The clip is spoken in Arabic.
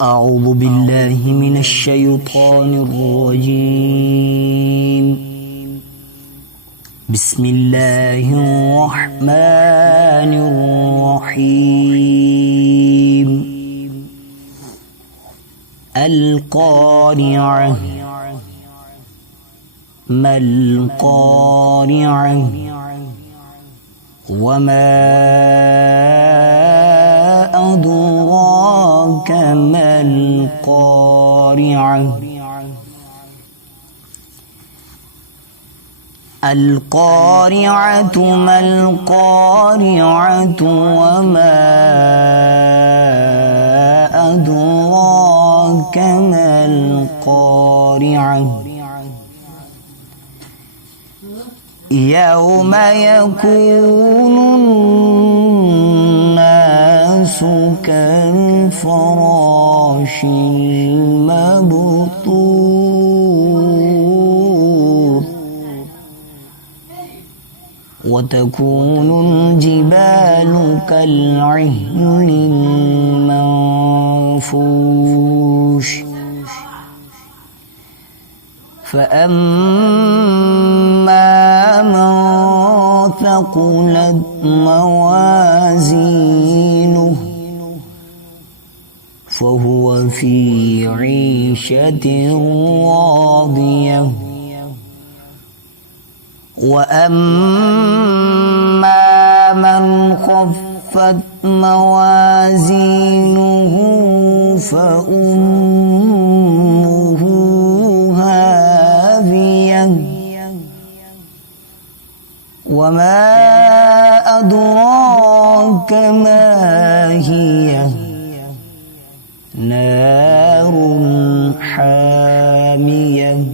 أعوذ بالله من الشيطان الرجيم. بسم الله الرحمن الرحيم. القارعة. ما القارعة؟ وما أدراك ما القارعة؟ القارعة ما القارعة وما أدراك ما القارعة؟ يوم يكون الناس كالفراش المبثوث وتكون الجبال كالعهن المنفوش فأما من ثقلت موازينه فهو في عيشة راضية وأما من خفت موازينه فأمه هاوية وما أدراك ما هي نار حامية